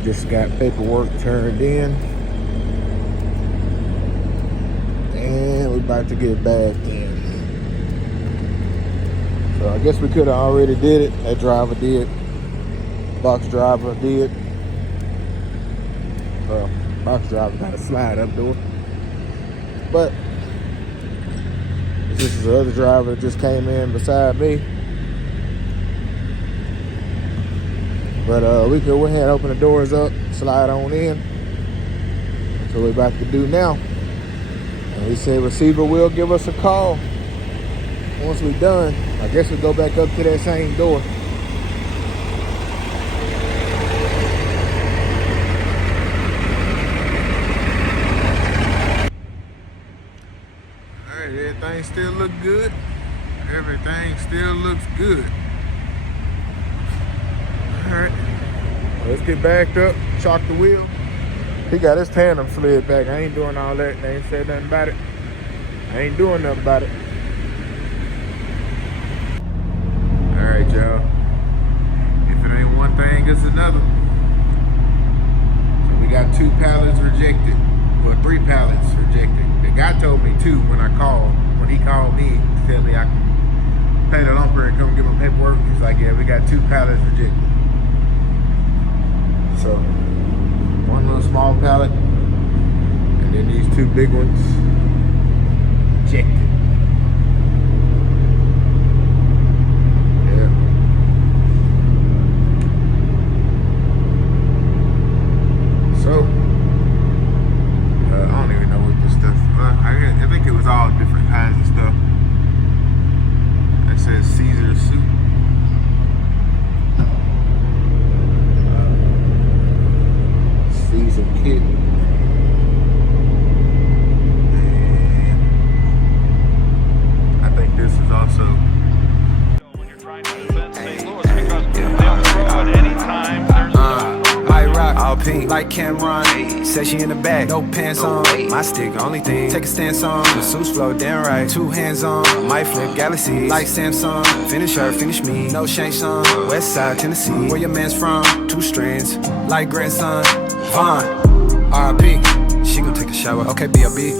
We just got paperwork turned in. And we're about to get back in. So I guess we could have already did it. That driver did. Box driver did. Well, box driver got a slide up door. But this is the other driver that just came in beside me. But we could go ahead and open the doors up, slide on in. That's what we're about to do now. And he said receiver will give us a call once we're done. I guess we'll go back up to that same door. All right, everything still look good. Everything still looks good. All right, let's get backed up, chalk the wheel. He got his tandem slid back. I ain't doing all that. They ain't said nothing about it. I ain't doing nothing about it. All right, y'all. If it ain't one thing, it's another. So we got 2 pallets rejected. Well, 3 pallets rejected. The guy told me 2 when I called. When he called me to tell me I could pay the lumper and come get my paperwork. He's like, yeah, we got 2 pallets rejected. So, 1 little small pallet, and then these 2 big ones rejected. Yeah. So, I don't even know what this stuff. I think it was all different kinds of stuff. It says Caesar soup. Caesar kit. And I think this is also. When you're trying to defend St. Louis, because they'll throw at any time. I rock all pink like Cameron. Said she in the back, no pants on. My stick, only thing. Take a stance on. The suits flow damn right. 2 hands on. Might flip galaxies like Samsung. Finish her, finish me. No shanks on. West side Tennessee. Where your man's from? 2 strands like grandson. Vaughn. R.I.P. She gon' take a shower. Okay, B.O.B.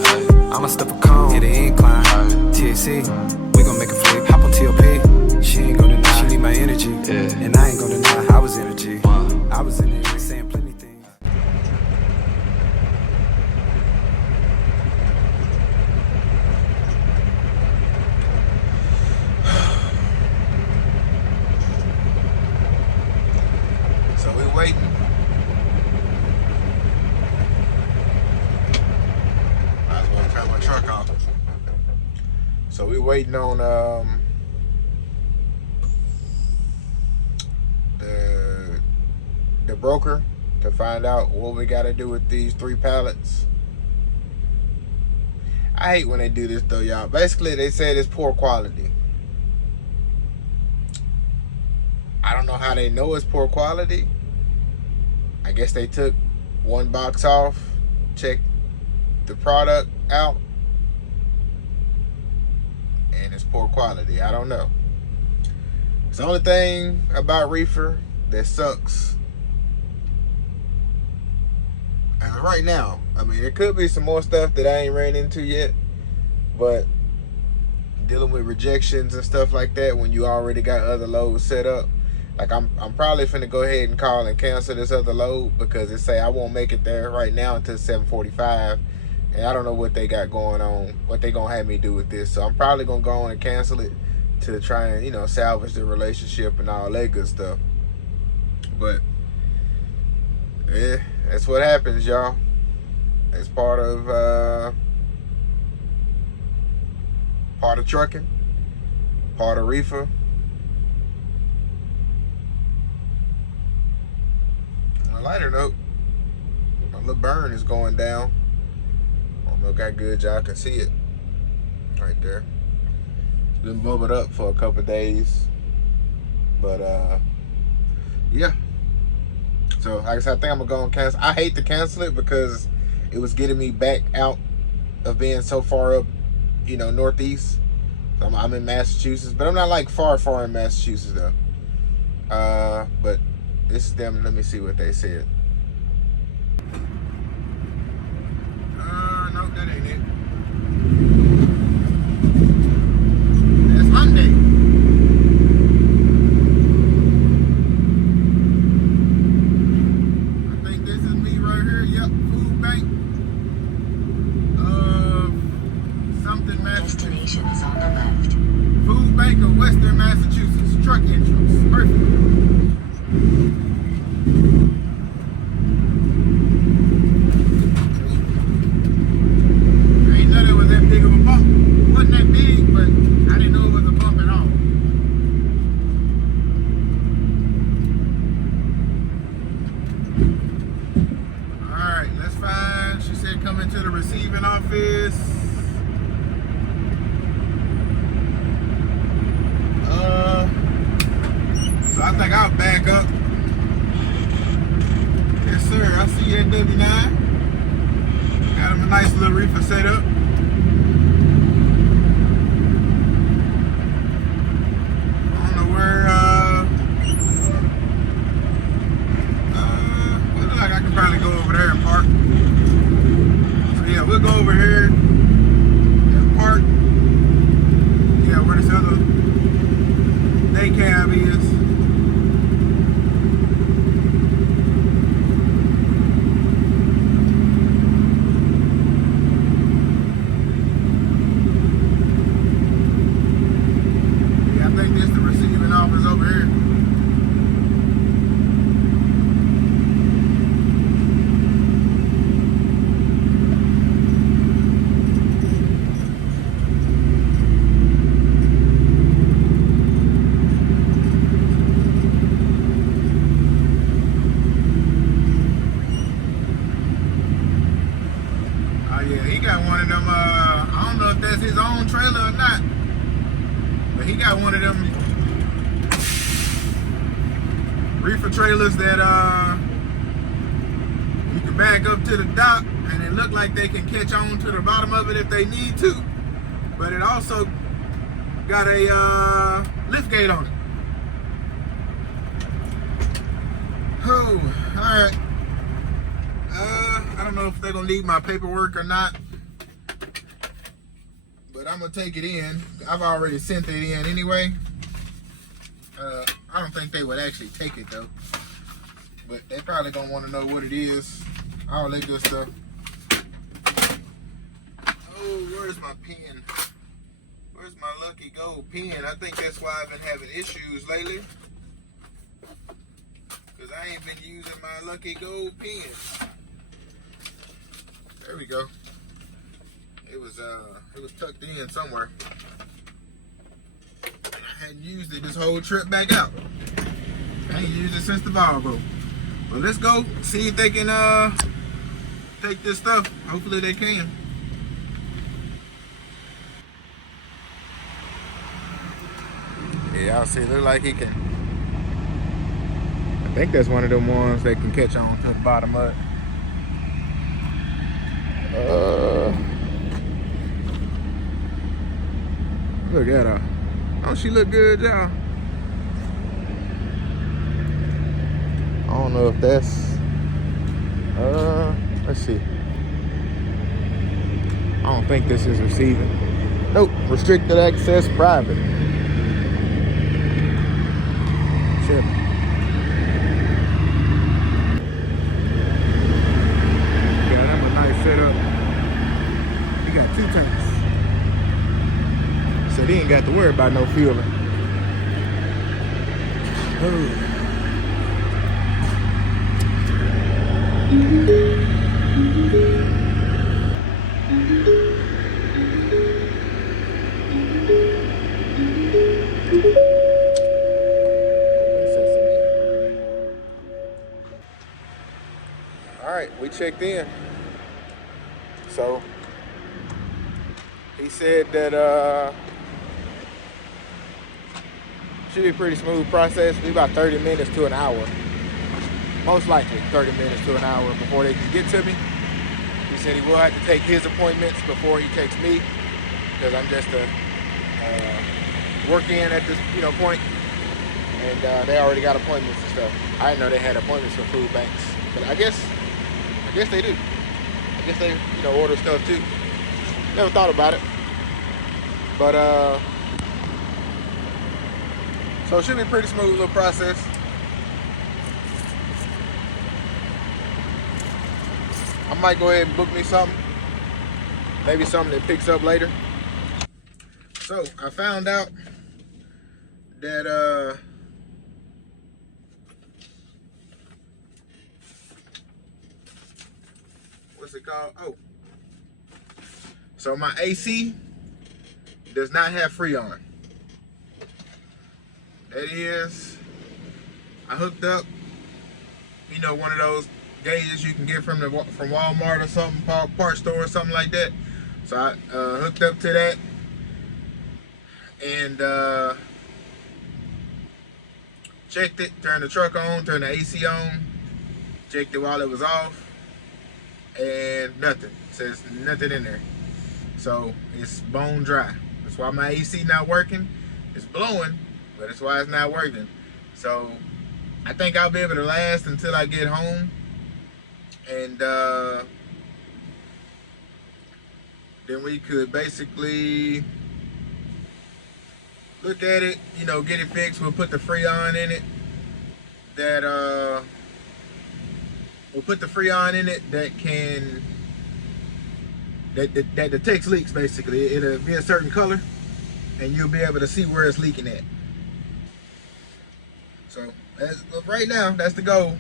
I'ma stuff a cone. Hit the incline. THC. We gon' make a flip. Hop on T.O.P. She ain't gon' deny. She need my energy. And I ain't gon' deny. I was energy. I was in it, saying plenty things. So we're waiting. Might as well turn my truck off. So we're waiting on the broker to find out what we got to do with these 3 pallets. I hate when they do this though, y'all. Basically, they said it's poor quality. I don't know how they know it's poor quality. I guess they took 1 box off, checked the product out, and it's poor quality. I don't know. It's the only thing about Reefer that sucks. As of right now, I mean, there could be some more stuff that I ain't ran into yet, but dealing with rejections and stuff like that when you already got other loads set up, like I'm probably finna go ahead and call and cancel this other load because it say I won't make it there right now until 7:45, and I don't know what they got going on, what they gonna have me do with this. So I'm probably gonna go on and cancel it to try and, you know, salvage the relationship and all that good stuff. But yeah, that's what happens, y'all. It's part of trucking, part of reefer. On a lighter note, my little burn is going down. I don't know how good y'all can see it right there. It's been bubbled up for a couple days, but yeah. So like I said, I think I'm gonna go and cancel. I hate to cancel it because it was getting me back out of being so far up, you know, northeast. So I'm in Massachusetts, but I'm not like far in Massachusetts though. But this is them. Let me see what they said. receiving office. So I think I'll back up. Yes, sir. I see you at W9. Got him a nice little reefer setup. I don't know where. It looks like I can probably go over there and park. So yeah, we'll go over here and park. Yeah, where this other day cab is. Reefer trailers that you can back up to the dock, and it look like they can catch on to the bottom of it if they need to. But it also got a lift gate on it. Oh, all right. I don't know if they're gonna need my paperwork or not, but I'm gonna take it in. I've already sent it in anyway. I don't think they would actually take it though, but they probably gonna want to know what it is, all that good stuff. Oh, where's my pen? Where's my lucky gold pen? I think that's why I've been having issues lately, because I ain't been using my lucky gold pen. There we go. It was tucked in somewhere. I hadn't used it this whole trip back out. I ain't used it since the Volvo. Well, let's go see if they can take this stuff. Hopefully they can. Yeah, y'all see, look like he can. I think that's one of them ones that can catch on to the bottom of it. Look at her. Don't she look good, y'all? I don't know if that's, let's see. I don't think this is receiving. Nope, restricted access, private. Shit. Yeah, that's a nice setup. He got 2 tanks. So he ain't got to worry about no fueling. Oh. All right, we checked in. So he said that should be a pretty smooth process. Be about 30 minutes to an hour. Most likely 30 minutes to an hour before they can get to me. He said he will have to take his appointments before he takes me, because I'm just a work-in at this point, and they already got appointments and stuff. I didn't know they had appointments for food banks, but I guess they do. I guess they order stuff too. Never thought about it, but so it should be a pretty smooth little process. I might go ahead and book me something. Maybe something that picks up later. So I found out that what's it called? Oh. So my AC does not have Freon. That is, I hooked up, one of those gauges you can get from Walmart or something, part store or something like that. So I hooked up to that and checked it, turned the truck on, turned the AC on, checked it while it was off, and nothing. It says nothing in there. So it's bone dry. That's why my AC not working. It's blowing, but that's why it's not working. So I think I'll be able to last until I get home. And then we could basically look at it, you know, get it fixed. We'll put the Freon in it that we'll put the Freon in it that can that detects leaks. Basically it'll be a certain color and you'll be able to see where it's leaking at. So right now that's the goal.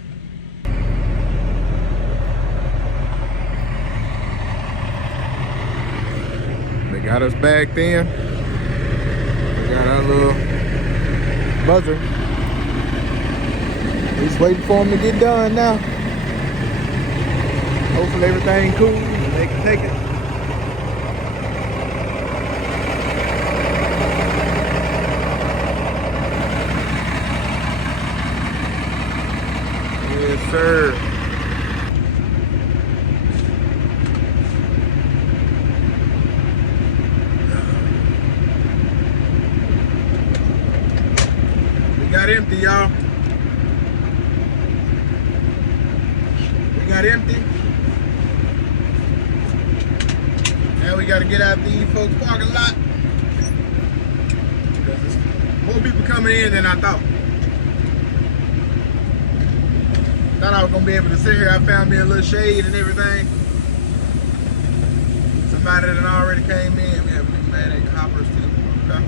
They got us back then. We got our little buzzer. We're just waiting for them to get done now. Hopefully everything cool and they can take it. Yes, sir. Got empty, y'all. We got empty. Now we gotta get out these folks' parking lot. Because there's more people coming in than I thought. Thought I was gonna be able to sit here. I found me a little shade and everything. Somebody that already came in. We have big bad hoppers too. Okay.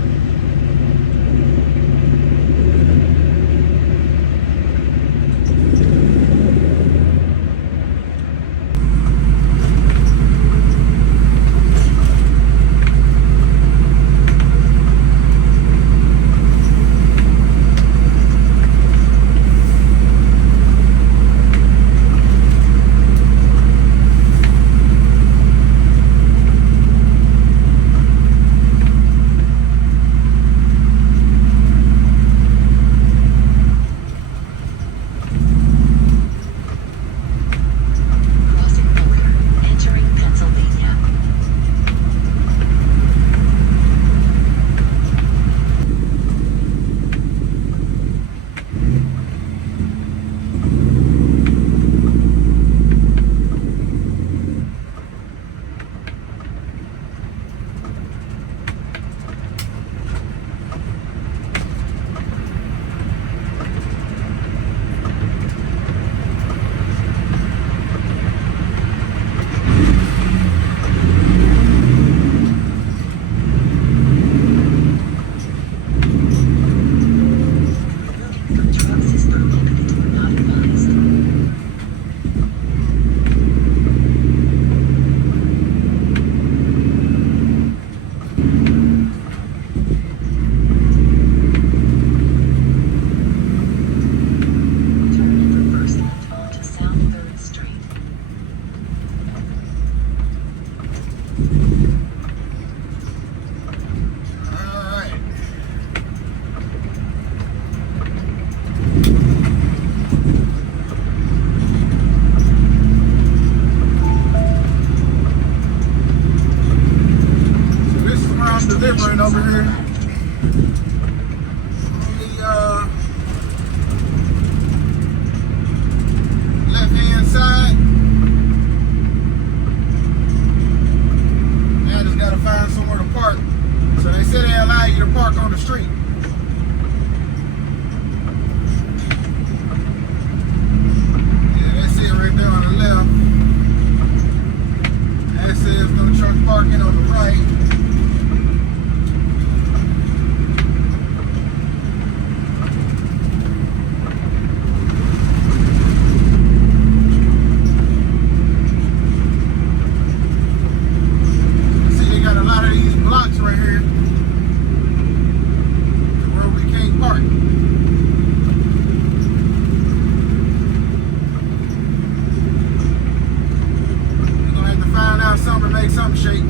some shape.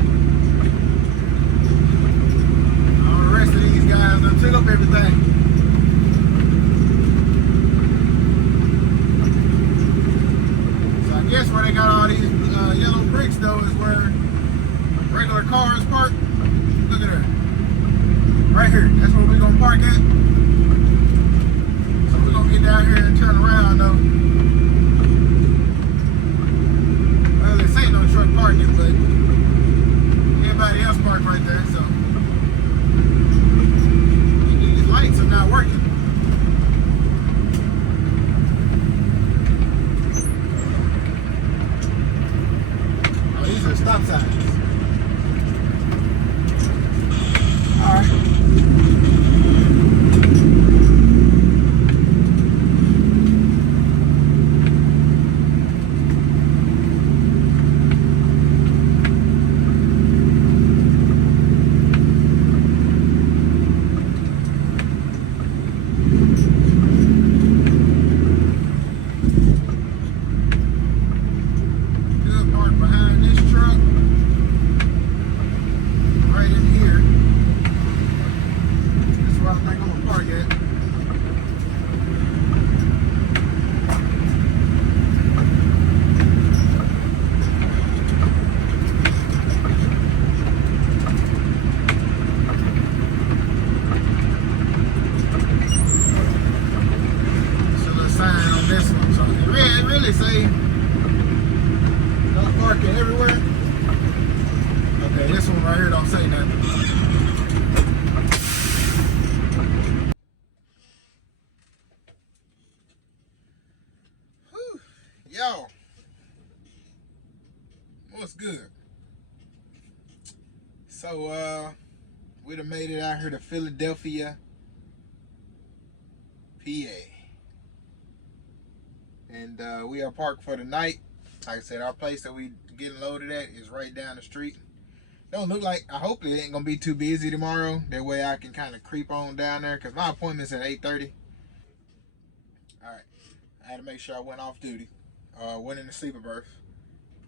All the rest of these guys done took up everything. So I guess where they got all these yellow bricks though is where regular cars park. Look at her. Right here. That's where we're gonna park at. So we're gonna get down here and turn around though. Well, this ain't no truck parking, but everybody else parked right there, so these lights are not working. Oh, these are stop signs. Alright. Good park behind this truck. Right in here. That's where I think I'm gonna park at. There's a little sign on this one, so it really say no parking everywhere. Okay, this one right here don't say nothing. Whew. Yo, what's good? So we done made it out here to Philadelphia, PA, and we are parked for the night. Like I said, our place that we getting loaded at is right down the street. Don't look like, I hope it ain't gonna be too busy tomorrow. That way I can kind of creep on down there, because my appointment's at 8:30. All right, I had to make sure I went off duty, went in the sleeper berth,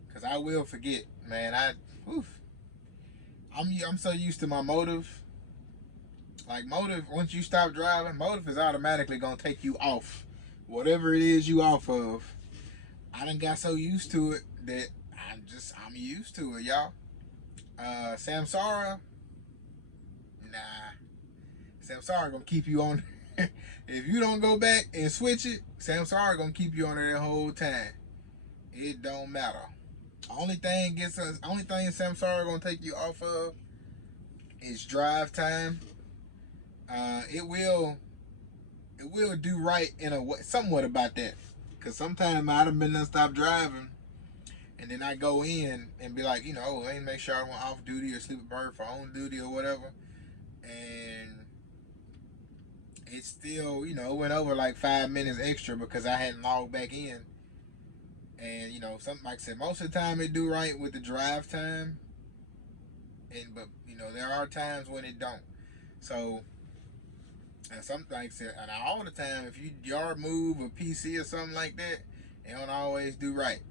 because I will forget, man. I'm so used to my motive. Like motive, once you stop driving, motive is automatically gonna take you off whatever it is you off of. I done got so used to it that I'm used to it, y'all. Samsara, nah. Samsara gonna keep you on. If you don't go back and switch it, Samsara gonna keep you on there the whole time. It don't matter. Only thing Samsara gonna take you off of is drive time. It will do right in a way, somewhat about that. Cause sometimes I done been done stop driving, and then I go in and be like, let me make sure I went off duty or sleep berth or on duty or whatever, and it still, it went over like 5 minutes extra because I hadn't logged back in. And something like I said, most of the time it do right with the drive time, but there are times when it don't. So, and something like I said, and all the time, if you yard move a PC or something like that, it don't always do right.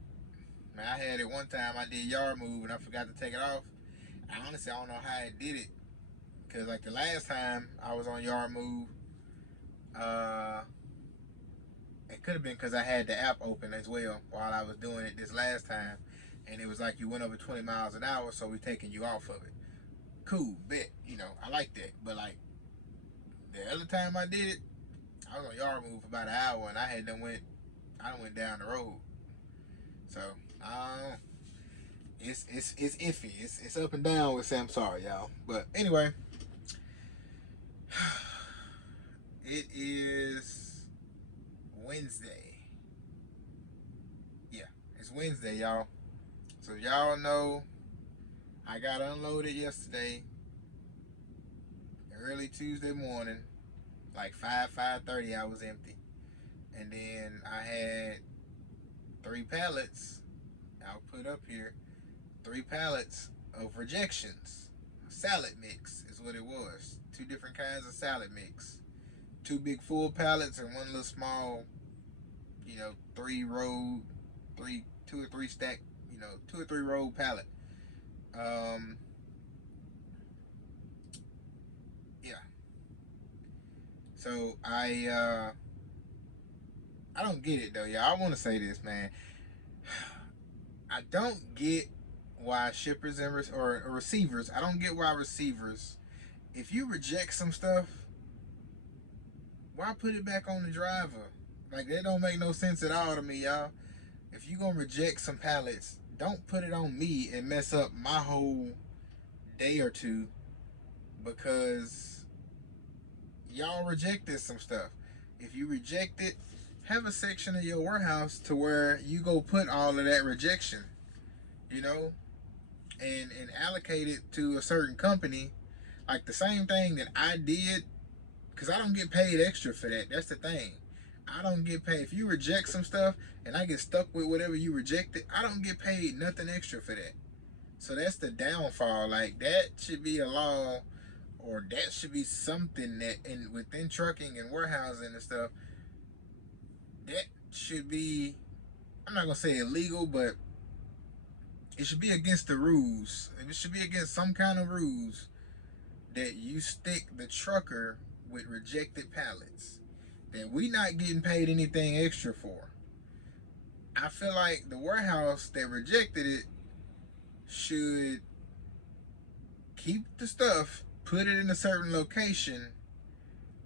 Man, I had it one time, I did yard move and I forgot to take it off. Honestly, I don't know how I did it, because like the last time I was on yard move, it could have been because I had the app open as well while I was doing it this last time, and it was like you went over 20 miles an hour, so we taking you off of it. Cool, bet, I like that. But like the other time I did it, I was on yard move for about an hour, and I done went down the road. So it's iffy. It's up and down with Samsara, y'all. But anyway, it is Wednesday. Yeah, it's Wednesday, y'all. So y'all know I got unloaded yesterday, early Tuesday morning, like 5:30. I was empty, and then I had 3 pallets. I'll put up here 3 pallets of rejections. Salad mix is what it was. 2 different kinds of salad mix. 2 big full pallets and 1 little small, 2 or 3 stack, 2 or 3 row pallet. Um, yeah. So I don't get it though, yeah. I want to say this, man. I don't get why shippers and or receivers. I don't get why receivers. If you reject some stuff, why put it back on the driver? Like, that don't make no sense at all to me, y'all. If you gonna reject some pallets, don't put it on me and mess up my whole day or two because y'all rejected some stuff. If you reject it, have a section of your warehouse to where you go put all of that rejection, you know, and allocate it to a certain company. Like the same thing that I did, because I don't get paid extra for that. That's the thing. I don't get paid. If you reject some stuff and I get stuck with whatever you rejected, I don't get paid nothing extra for that. So that's the downfall. Like, that should be a law, or that should be something that within trucking and warehousing and stuff, that should be, I'm not gonna say illegal, but it should be against the rules. It should be against some kind of rules that you stick the trucker with rejected pallets that we not getting paid anything extra for. I feel like the warehouse that rejected it should keep the stuff, put it in a certain location,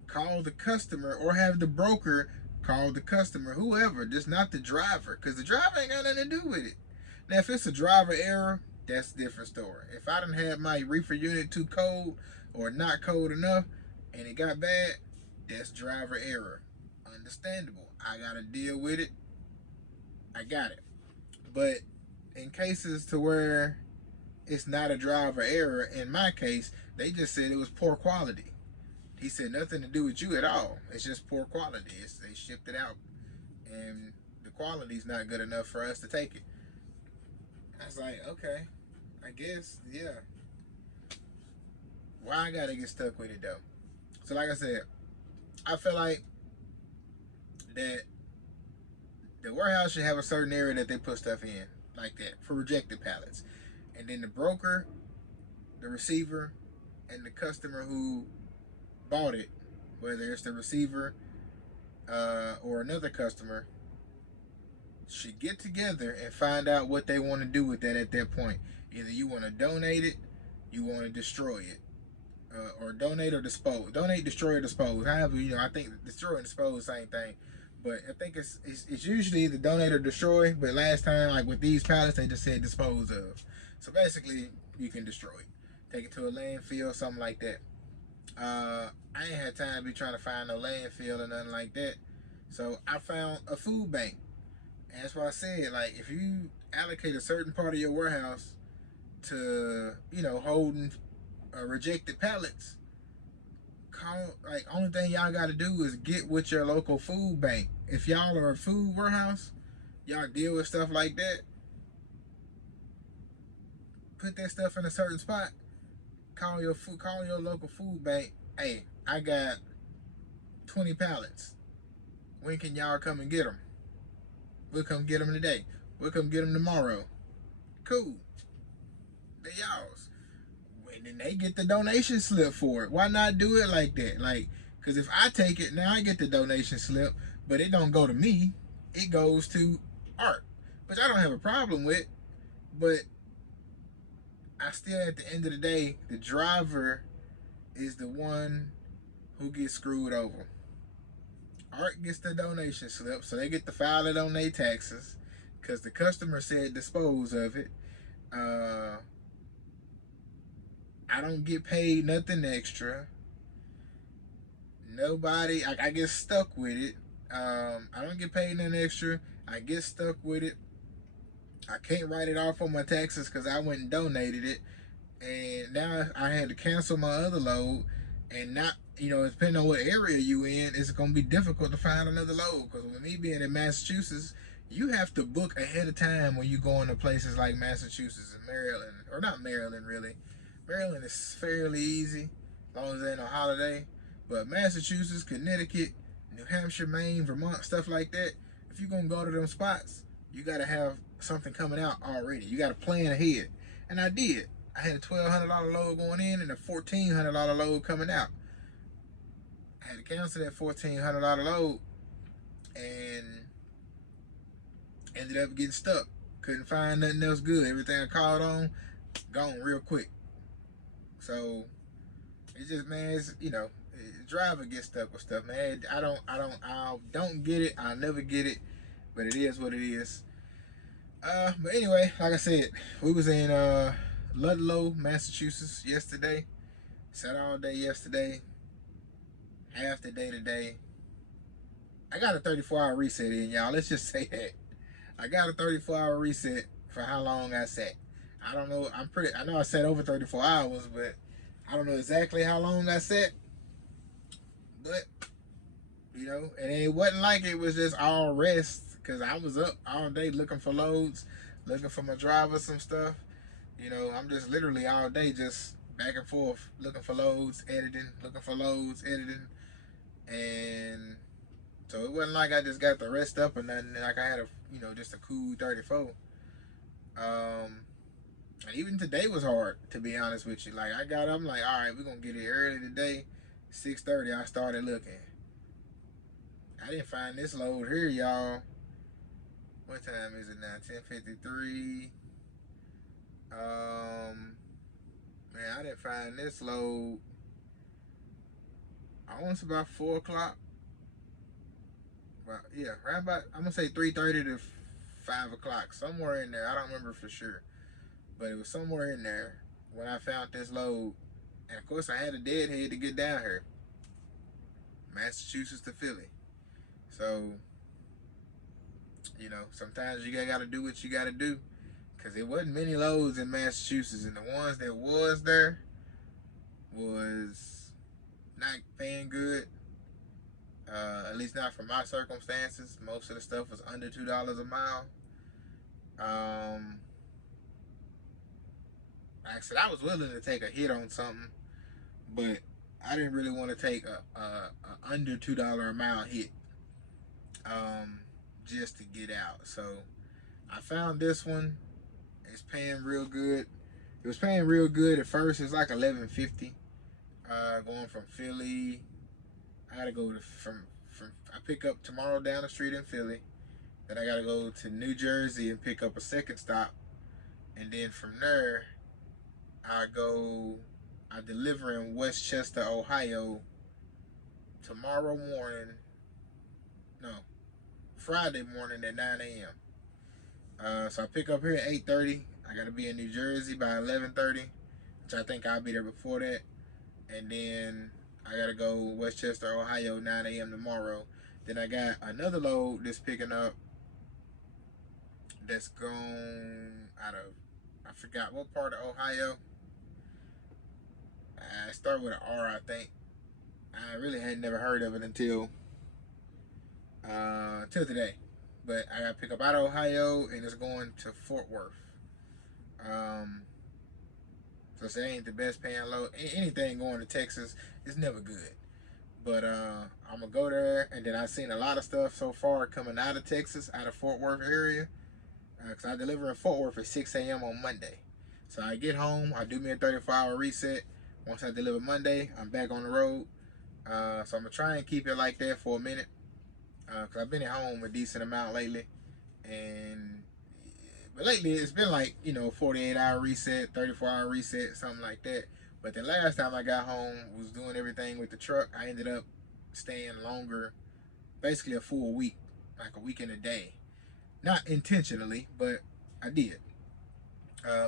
call the customer, or have the broker call the customer, whoever, just not the driver, because the driver ain't got nothing to do with it. Now, if it's a driver error, that's a different story. If I done had my reefer unit too cold or not cold enough and it got bad, that's driver error. Understandable. I gotta deal with it. I got it. But in cases to where it's not a driver error, in my case, they just said it was poor quality. He said nothing to do with you at all. It's just poor quality. They shipped it out and the quality's not good enough for us to take it. I was like, okay, I guess, yeah. Why I gotta get stuck with it though? So like I said, I feel like that the warehouse should have a certain area that they put stuff in, like that, for rejected pallets. And then the broker, the receiver, and the customer who bought it, whether it's the receiver or another customer, should get together and find out what they want to do with that at that point. Either you want to donate it, you want to destroy it, or donate or dispose. Donate, destroy, or dispose. However, I think destroy and dispose the same thing. But I think it's usually the donate or destroy. But last time, like with these pallets, they just said dispose of. So basically, you can destroy it, take it to a landfill, something like that. I ain't had time to be trying to find no landfill or nothing like that. So I found a food bank. And that's why I said, like, if you allocate a certain part of your warehouse to, holding rejected pallets, only thing y'all got to do is get with your local food bank. If y'all are a food warehouse, y'all deal with stuff like that, put that stuff in a certain spot, call your local food bank. Hey, I got 20 pallets. When can y'all come and get them? We'll come get them today. We'll come get them tomorrow. Cool. They y'all's. And then they get the donation slip for it. Why not do it like that? Like, because if I take it, now I get the donation slip, but it don't go to me. It goes to Art, which I don't have a problem with. But I still, at the end of the day, the driver is the one who gets screwed over. Art gets the donation slip, so they get to file it on their taxes because the customer said dispose of it. I don't get paid nothing extra. Nobody, I get stuck with it. I don't get paid nothing extra. I get stuck with it. I can't write it off on my taxes because I went and donated it. And now I had to cancel my other load. And not, depending on what area you in, it's going to be difficult to find another load. Because with me being in Massachusetts, you have to book ahead of time when you go into places like Massachusetts and Maryland. Or not Maryland, really. Maryland is fairly easy, as long as there ain't no holiday. But Massachusetts, Connecticut, New Hampshire, Maine, Vermont, stuff like that, if you're going to go to them spots, you got to have something coming out already. You got to plan ahead. And I did. I had a $1,200 load going in and a $1,400 load coming out. I had to cancel that $1,400 load and ended up getting stuck. Couldn't find nothing else good. Everything I called on, gone real quick. So it's just, man, it's, you know, driver gets stuck with stuff, man. I don't get it. I'll never get it, but it is what it is. But anyway, like I said, we was in Ludlow, Massachusetts yesterday. Sat all day yesterday. Half the day today. I got a 34-hour reset in, y'all. Let's just say that. I got a 34-hour reset for how long I sat. I don't know. I know I sat over 34 hours, but I don't know exactly how long I sat. But, you know, and it wasn't like it was just all rest, because I was up all day looking for loads, looking for my driver some stuff. You know, I'm just literally all day just back and forth looking for loads, editing, looking for loads, editing. And so it wasn't like I just got the rest up or nothing. Like I had just a cool 34. And even today was hard, to be honest with you. Like I got up, I'm like, all right, we're gonna get it early today. 6:30, I started looking. I didn't find this load here, y'all. What time is it now? 10:53. Man, I didn't find this load. I want it's about 4 o'clock. Well, yeah, right about, I'm gonna say 3:30 to 5 o'clock, somewhere in there. I don't remember for sure, but it was somewhere in there when I found this load. And of course, I had a deadhead to get down here, Massachusetts to Philly. So, you know, sometimes you gotta do what you gotta do, because there wasn't many loads in Massachusetts, and the ones that was there was not paying good. At least not for my circumstances. Most of the stuff was under $2 a mile. Like I said, I was willing to take a hit on something, but I didn't really want to take a under $2 a mile hit just to get out. So I found this one. It's paying real good. It was paying real good at first. It's like $11.50 going from Philly. I gotta go from I pick up tomorrow down the street in Philly. Then I gotta go to New Jersey and pick up a second stop. And then from there, I deliver in Westchester, Ohio tomorrow morning. No, Friday morning at 9 a.m. So I pick up here at 8:30. I gotta be in New Jersey by 11:30, which I think I'll be there before that. And then I gotta go Westchester, Ohio, 9 a.m. tomorrow. Then I got another load that's picking up that's going out of, I forgot what part of Ohio. I start with an R, I think. I really had never heard of it until today. But I gotta pick up out of Ohio, and it's going to Fort Worth. So it ain't the best paying load. Anything going to Texas is never good. But I'm gonna go there, and then I've seen a lot of stuff so far coming out of Texas, out of Fort Worth area. Because I deliver in Fort Worth at 6 a.m. on Monday. So I get home, I do me a 34-hour reset. Once I deliver Monday, I'm back on the road. So I'm gonna try and keep it like that for a minute. Because I've been at home a decent amount lately. But lately it's been like, 48-hour reset, 34-hour reset, something like that. But the last time I got home, was doing everything with the truck. I ended up staying longer, basically a full week, like a week and a day. Not intentionally, but I did.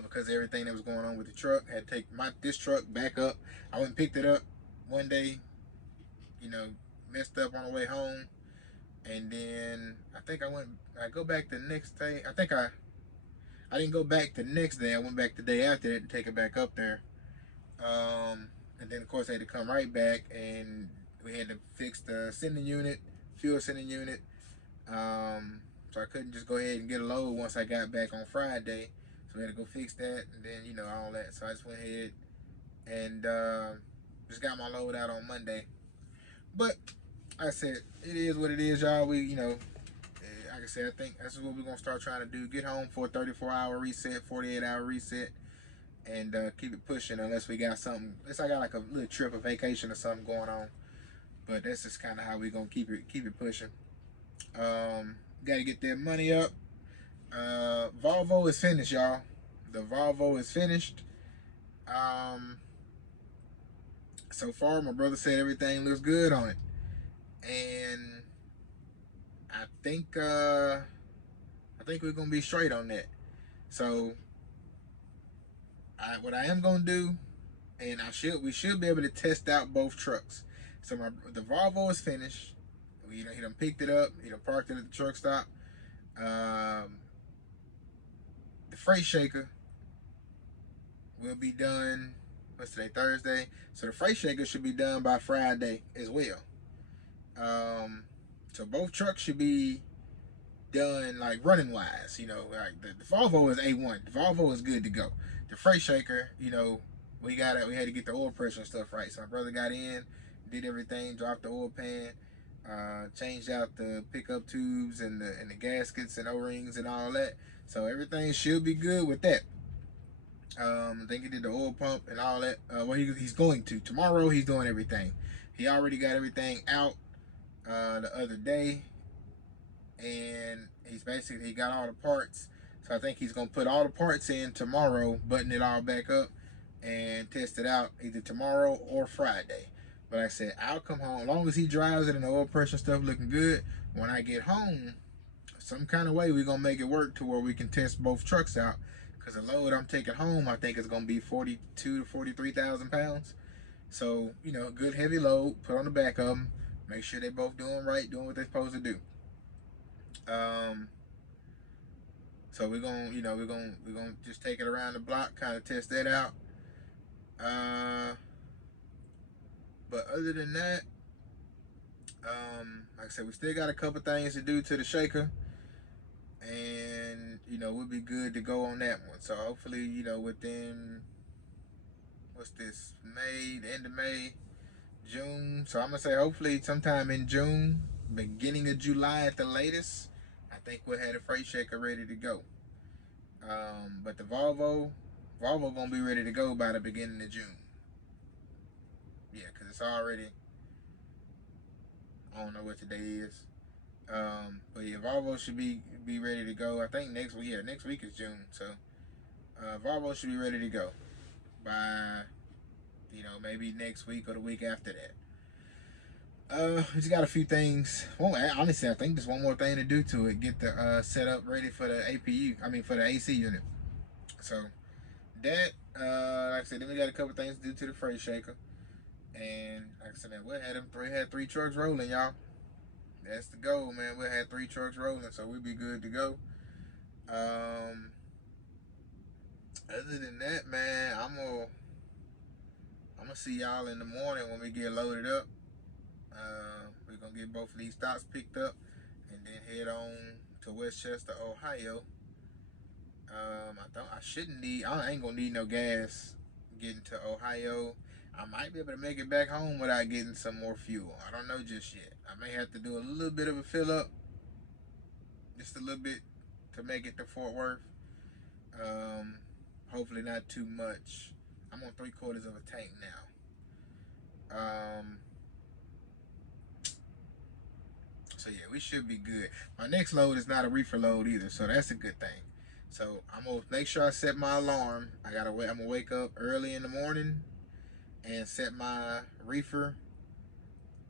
Because of everything that was going on with the truck. I had to take this truck back up. I went and picked it up one day, messed up on the way home. And then I think I go back the next day. I think I didn't go back the next day. I went back the day after that to take it back up there. And then of course I had to come right back, and we had to fix the sending unit, fuel sending unit. So I couldn't just go ahead and get a load once I got back on Friday. So we had to go fix that, and then, all that. So I just went ahead and just got my load out on Monday. But like I said, it is what it is, y'all. We, like I said, I think that's what we're going to start trying to do. Get home for a 34-hour reset, 48-hour reset. and keep it pushing unless we got something. Unless I got like a little trip, a vacation or something going on. But that's just kind of how we gonna keep it pushing. Got to get that money up. Volvo is finished, y'all. The Volvo is finished. So far, my brother said everything looks good on it, and I think we're gonna be straight on that. So, what I am gonna do, and we should be able to test out both trucks. So the Volvo is finished. He done picked it up. He done parked it at the truck stop. The freight shaker will be done. What's today? Thursday. So the freight shaker should be done by Friday as well. So both trucks should be done like running wise. Like the Volvo is A1. The Volvo is good to go. The freight shaker, we had to get the oil pressure and stuff right. So my brother got in, did everything, dropped the oil pan, changed out the pickup tubes and the gaskets and O-rings and all that. So everything should be good with that. I think he did the oil pump and all that. Well, he's going to. Tomorrow he's doing everything. He already got everything out the other day. And he got all the parts. So I think he's going to put all the parts in tomorrow, button it all back up, and test it out either tomorrow or Friday. But like I said, I'll come home. As long as he drives it and the oil pressure stuff looking good, when I get home, some kind of way we're going to make it work to where we can test both trucks out. Because the load I'm taking home, I think is going to be 42 to 43,000 pounds. So, a good heavy load, put on the back of them, make sure they're both doing right, doing what they're supposed to do. So we're gonna just take it around the block, kind of test that out. But other than that, like I said, we still got a couple things to do to the shaker, and we'll be good to go on that one. So hopefully, within May, the end of May, June. So I'm gonna say hopefully sometime in June, beginning of July at the latest, I think we'll have the freight shaker ready to go. But the Volvo gonna be ready to go by the beginning of June. Yeah, because it's already, I don't know what today is. But yeah, Volvo should be ready to go. I think next week is June. So Volvo should be ready to go by, maybe next week or the week after that. We just got a few things. Well, honestly, I think there's one more thing to do to it. Get the setup ready for the for the AC unit. So that, like I said, then we got a couple things to do to the freight shaker. And like I said, man, we had 3 trucks rolling, y'all. That's the goal, man. We had 3 trucks rolling, so we'll be good to go. Other than that, man, I'm gonna see y'all in the morning when we get loaded up. We're gonna get both of these stops picked up and then head on to Westchester, Ohio. I ain't gonna need no gas getting to Ohio. I might be able to make it back home without getting some more fuel. I don't know just yet. I may have to do a little bit of a fill up, just a little bit, to make it to Fort Worth. Hopefully not too much. I'm on 3/4 of a tank now. So yeah, we should be good. My next load is not a reefer load either, so that's a good thing. So I'm gonna make sure I set my alarm. I'm gonna wake up early in the morning and set my reefer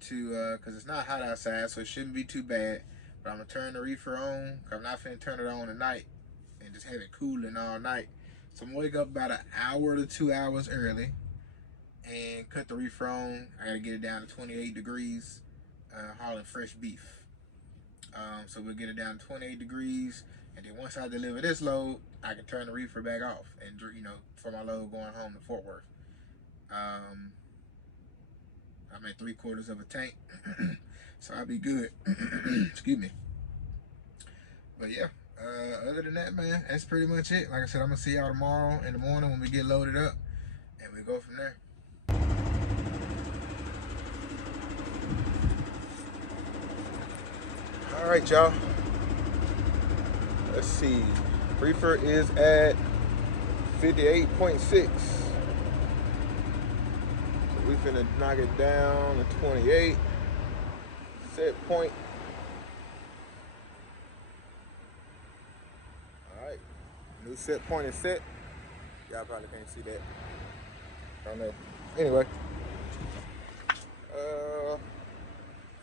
to, cause it's not hot outside, so it shouldn't be too bad. But I'm gonna turn the reefer on, cause I'm not finna turn it on at night and just have it cooling all night. So I'm gonna wake up about an hour to 2 hours early and cut the reefer on. I gotta get it down to 28 degrees, hauling fresh beef. So we'll get it down to 28 degrees, and then once I deliver this load, I can turn the reefer back off and, for my load going home to Fort Worth. I'm at 3/4 of a tank, so I'll be good. Excuse me. But yeah, other than that, man, that's pretty much it. Like I said, I'm gonna see y'all tomorrow in the morning when we get loaded up, and we go from there. All right, y'all. Let's see. Reefer is at 58.6. So we finna knock it down to 28. Set point. Alright. New set point is set. Y'all probably can't see that. I don't know. Anyway.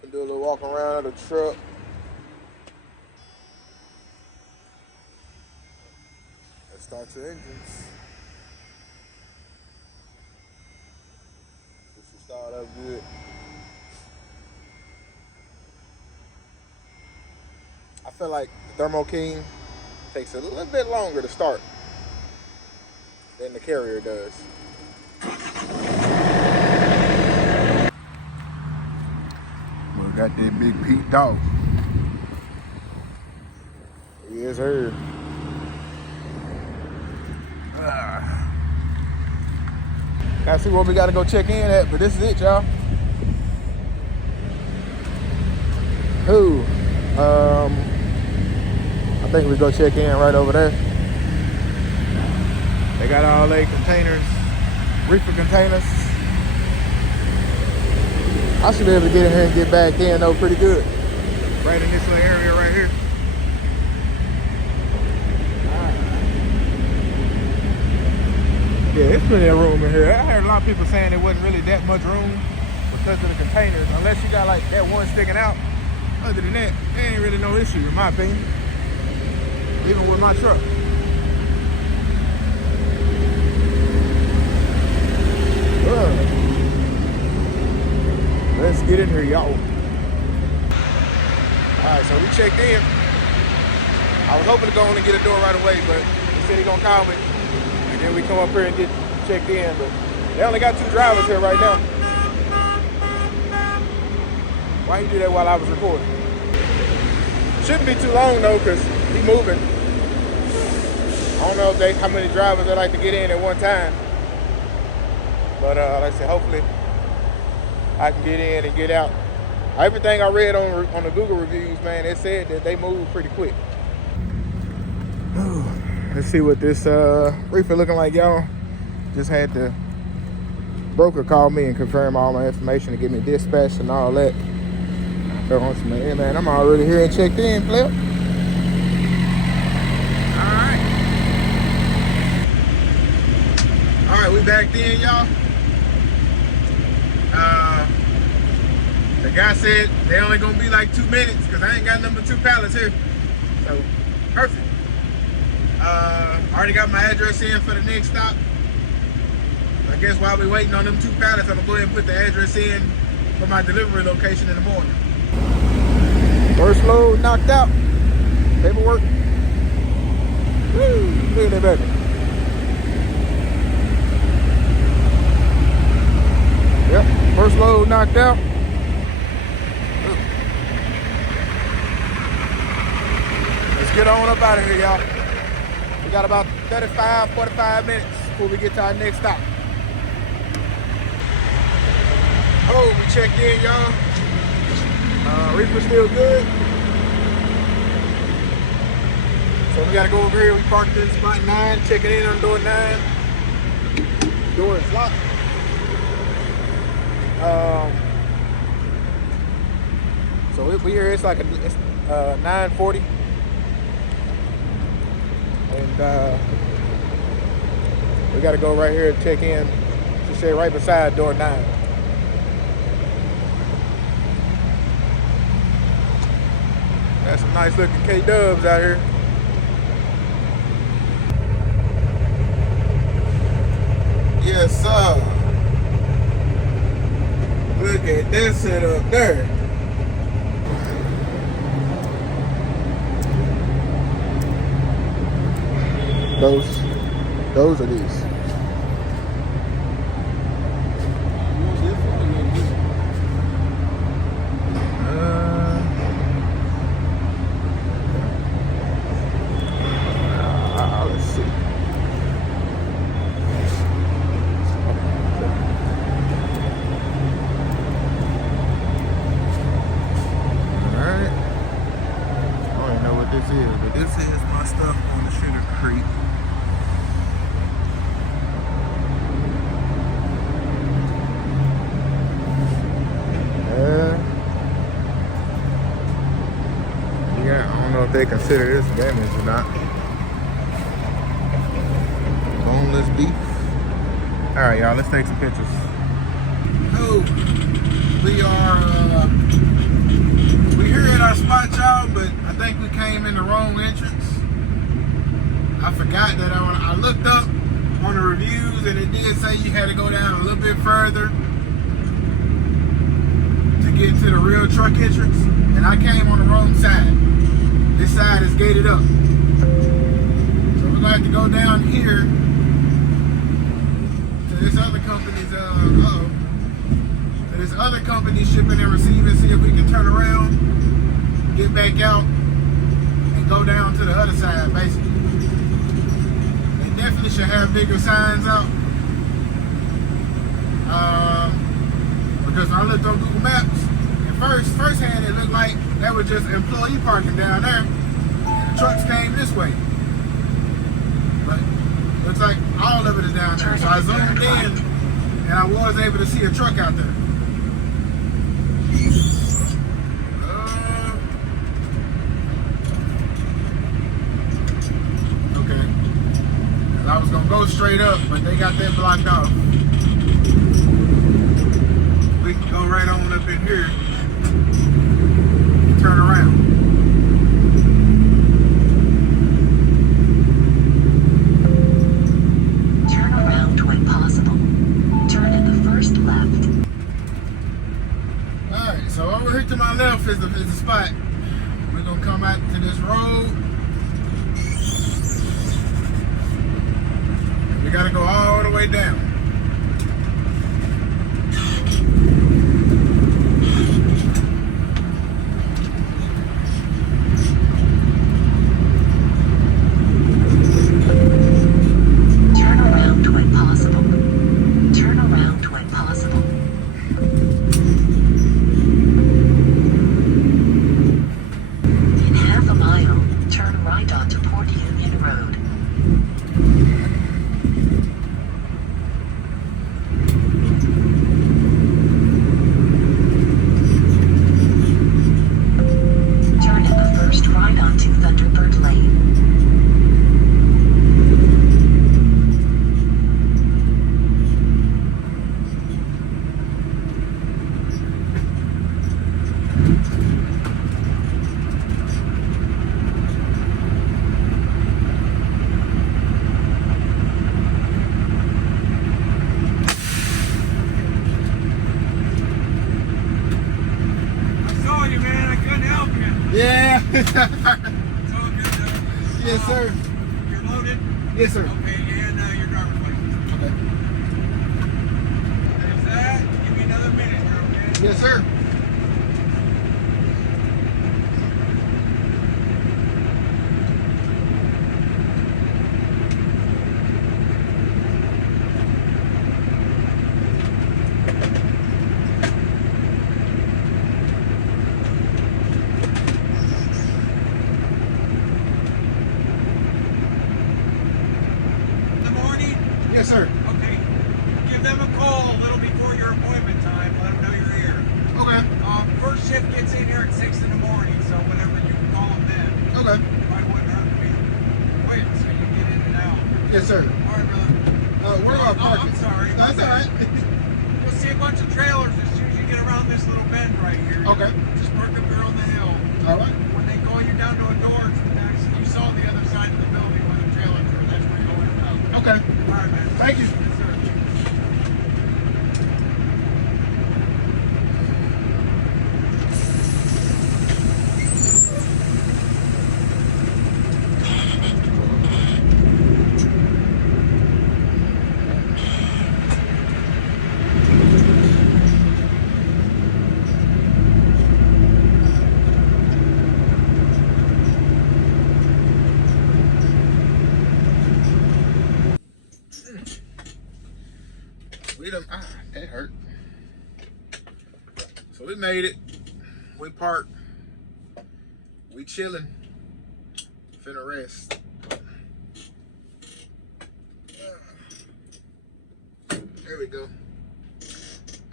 Can do a little walk around of the truck. Let's start your engines. This should start up good. I feel like the Thermo King takes a little bit longer to start than the Carrier does. We got that big Pete dog. Yes, sir. Gotta see where we gotta go check in at, but this is it, y'all. Who? I think we go check in right over there. They got all their containers, reefer containers. I should be able to get in here and get back in though pretty good. Right in this little area right here. Yeah, it's plenty of room in here. I heard a lot of people saying there wasn't really that much room because of the containers, unless you got like that one sticking out. Other than that, there ain't really no issue in my opinion. Even with my truck. Let's get in here, y'all. Alright, so we checked in. I was hoping to go on and get a door right away, but he said he gonna call me. And then we come up here and get checked in, but they only got 2 drivers here right now. Why you do that while I was recording? Shouldn't be too long though, cause he moving. I don't know if how many drivers they like to get in at one time. But like I said, hopefully I can get in and get out. Everything I read on the Google reviews, man, it said that they move pretty quick. Let's see what this reefer looking like, y'all. Just had the broker call me and confirm all my information and give me dispatch and all that. So on some, hey man, I'm already here and checked in, Flip. Alright, we back in, y'all. The guy said they only gonna be like 2 minutes because I ain't got number 2 pallets here. So, perfect. Already got my address in for the next stop. I guess while we waiting on them 2 pallets, I'm gonna go ahead and put the address in for my delivery location in the morning. First load knocked out. Paperwork. Woo! Look at that baby. Yep, first load knocked out. Let's get on up out of here, y'all. We got about 35, 45 minutes before we get to our next stop. Oh, we checked in, y'all. Reefer's still good. So we gotta go over here. We parked in spot 9, checking in on door 9. Door is locked. So we here, it's 9:40. And we gotta go right here and check in. She said right beside door 9. Got some nice looking K-dubs out here. Yes, sir. Look at that setup there. Those are these. Let's see. Alright. I don't even know what this is, but this is my stuff on the Sugar Creek. they consider this damage or not. Boneless beef. All right, y'all, let's take some pictures. Oh, we're here at our spot, y'all, but I think we came in the wrong entrance. I forgot that I looked up on the reviews and it did say you had to go down a little bit further to get to the real truck entrance, and I came on the wrong side. This side is gated up. So we're gonna have to go down here to this other company's to this other company shipping and receiving, see if we can turn around, get back out, and go down to the other side, basically. They definitely should have bigger signs out. Because when I looked on Google Maps, first hand it looked like that was just employee parking down there, and the trucks came this way. But looks like all of it is down there. So I zoomed in, and I was able to see a truck out there. Okay. I was gonna go straight up, but they got that blocked off. We can go right on up in here. Turn around. Turn around when possible. Turn in the first left. Alright, so over here to my left is the spot. We're gonna come out to this road. And we gotta go all the way down. Yeah. It's all good though. Yes, sir. You're loaded? Yes, sir. Okay, and your driver's license. Okay. There's that. Give me another minute here, okay? Yes, sir. Yes, sir. Okay. Give them a call a little before your appointment time. Let them know you're here. Okay. First shift gets in here at 6 in the morning, so whenever you can call them then. Okay. I wouldn't have to be quick, so you get in and out. Yes, sir. All right, brother. Where do I park? I'm sorry. That's all right. You'll see a bunch of trailers as soon as you get around this little bend right here. Okay. Just park up here on the hill. All right. When they call you down to a door, it's the next. You saw the other side of the building where the trailers are. That's where you'll end up. Okay. All right, man. Thank you. Yes, sir. That hurt. So we made it. We parked. We chilling. Finna rest. There we go.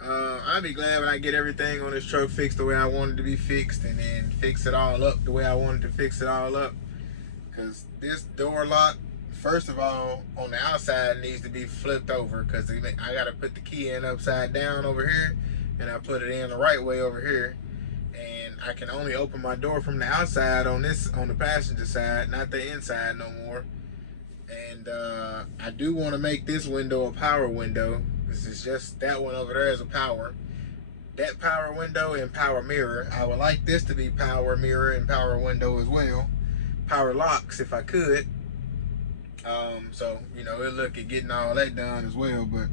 I I'll be glad when I get everything on this truck fixed the way I wanted to be fixed, and then fix it all up the way I wanted to fix it all up. Because this door lock, first of all, on the outside needs to be flipped over, because I got to put the key in upside down over here, and I put it in the right way over here. And I can only open my door from the outside on the passenger side, not the inside no more. And I do want to make this window a power window. This is just, that one over there is a power. That power window and power mirror. I would like this to be power mirror and power window as well. Power locks if I could. So, you know, it'll look at getting all that done as well. But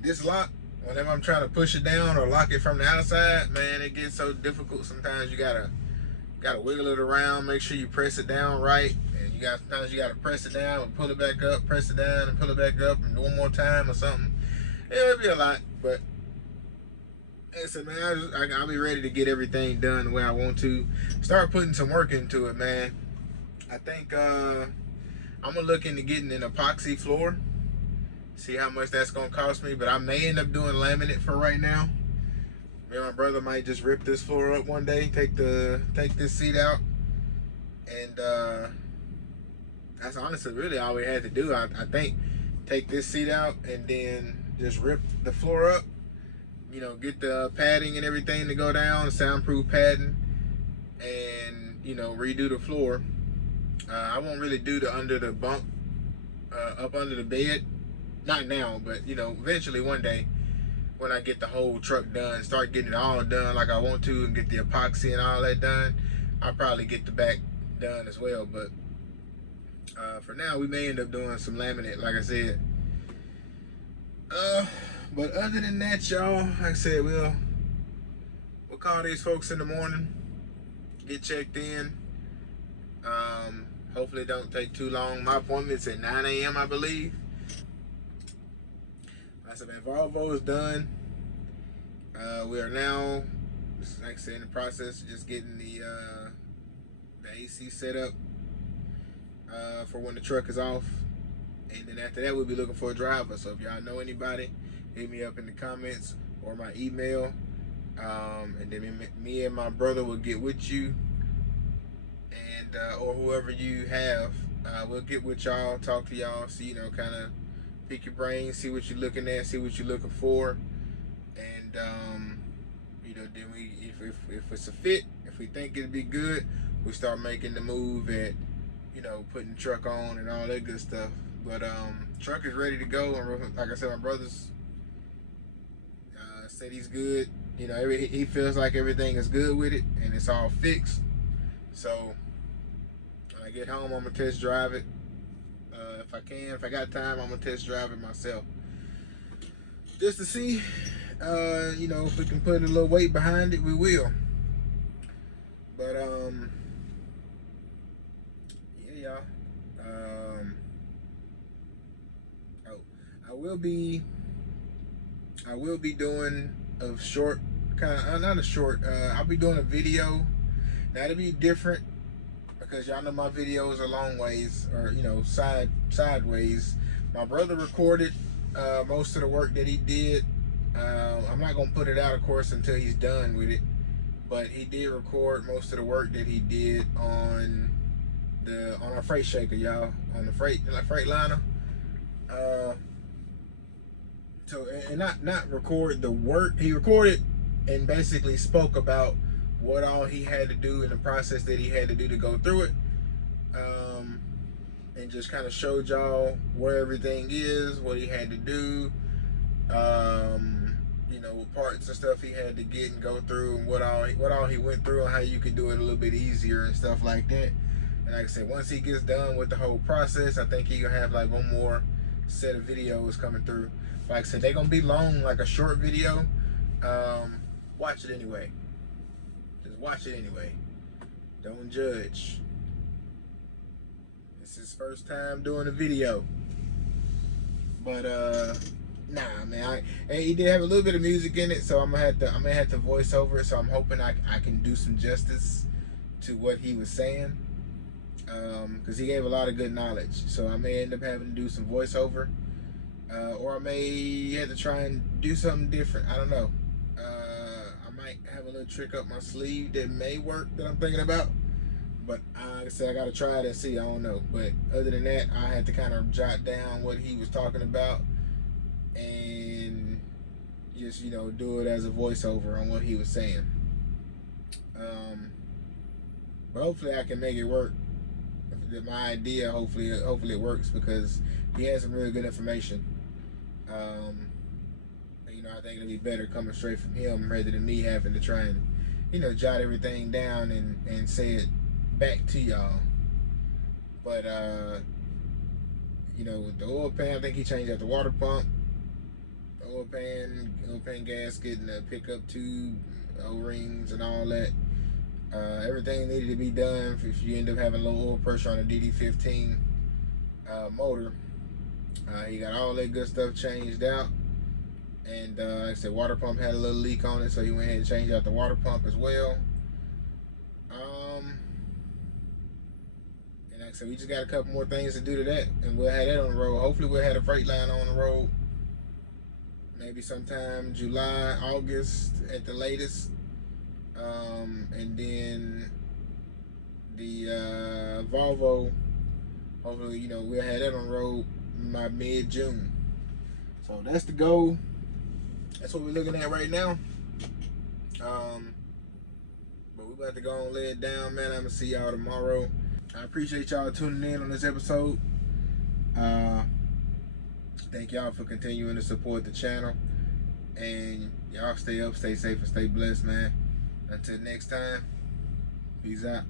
this lock, whenever I'm trying to push it down or lock it from the outside, man, it gets so difficult. Sometimes you gotta wiggle it around, make sure you press it down right. And sometimes you gotta press it down and pull it back up, press it down and pull it back up, and one more time or something. It'll be a lot, but listen, man, I'll be ready to get everything done the way I want to. Start putting some work into it, man. I think I'm gonna look into getting an epoxy floor, see how much that's gonna cost me, but I may end up doing laminate for right now. Me and my brother might just rip this floor up one day, take this seat out, and that's honestly really all we had to do. I think take this seat out and then just rip the floor up, you know, get the padding and everything to go down, the soundproof padding, and, you know, redo the floor. I won't really do the under the bunk, up under the bed, not now, but, you know, eventually one day when I get the whole truck done, start getting it all done like I want to, and get the epoxy and all that done, I'll probably get the back done as well. But for now, we may end up doing some laminate, like I said. But other than that, y'all, like I said, we'll call these folks in the morning, get checked in. Hopefully it don't take too long. My appointment's at 9 a.m. I believe. I said, man, Volvo is done. We are now, like I said, in the process of just getting the AC set up for when the truck is off. And then after that, we'll be looking for a driver. So if y'all know anybody, hit me up in the comments or my email. And then me and my brother will get with you, and or whoever you have, we'll get with y'all, talk to y'all, see, you know, kind of pick your brain, see what you're looking at, see what you're looking for, and you know, then if it's a fit, if we think it'd be good, we start making the move at, you know, putting the truck on and all that good stuff. But truck is ready to go, and like I said, my brother's said he's good. You know, he feels like everything is good with it and it's all fixed. So when I get home, I'm gonna test drive it. If I can, if I got time, I'm gonna test drive it myself, just to see, you know, if we can put a little weight behind it, we will. But yeah, y'all. I will be doing a short, not a short, I'll be doing a video. Now it'll be different because y'all know my videos are long ways, or, you know, sideways. My brother recorded most of the work that he did. I'm not gonna put it out, of course, until he's done with it, but he did record most of the work that he did on our freight shaker, y'all, on the Freightliner. So, and not record the work, he recorded and basically spoke about what all he had to do in the process that he had to do to go through it, and just kind of showed y'all where everything is, what he had to do, you know, what parts and stuff he had to get and go through, and what all he went through, and how you could do it a little bit easier and stuff like that. And like I said, once he gets done with the whole process, I think he'll have like one more set of videos coming through. Like I said, they're gonna be long, like a short video. Watch it anyway. Just watch it anyway. Don't judge. It's his first time doing a video. But nah, man. He did have a little bit of music in it, so I'm gonna have to voice over it. So I'm hoping I can do some justice to what he was saying, because he gave a lot of good knowledge. So I may end up having to do some voiceover, or I may have to try and do something different. I don't know. little trick up my sleeve that may work that I'm thinking about. But like I said, I gotta try it and see. I don't know. But other than that, I had to kind of jot down what he was talking about and just, you know, do it as a voiceover on what he was saying. But hopefully I can make it work. My idea, hopefully it works, because he has some really good information. You know, I think it'll be better coming straight from him rather than me having to try and, you know, jot everything down and say it back to y'all. But you know, with the oil pan, I think he changed out the water pump, the oil pan gasket, and the pickup tube, O-rings, and all that. Everything needed to be done if you end up having low oil pressure on a DD15 motor. He got all that good stuff changed out. And like I said, water pump had a little leak on it, so he went ahead and changed out the water pump as well. And like I said, we just got a couple more things to do to that, and we'll have that on the road. Hopefully we'll have a freight line on the road maybe sometime July, August at the latest. And then the Volvo, hopefully, you know, we'll have that on the road by mid-June. So that's the goal. That's what we're looking at right now. But we're about to go and lay it down, man. I'm gonna see y'all tomorrow. I appreciate y'all tuning in on this episode. Thank y'all for continuing to support the channel. And y'all stay up, stay safe, and stay blessed, man. Until next time, peace out.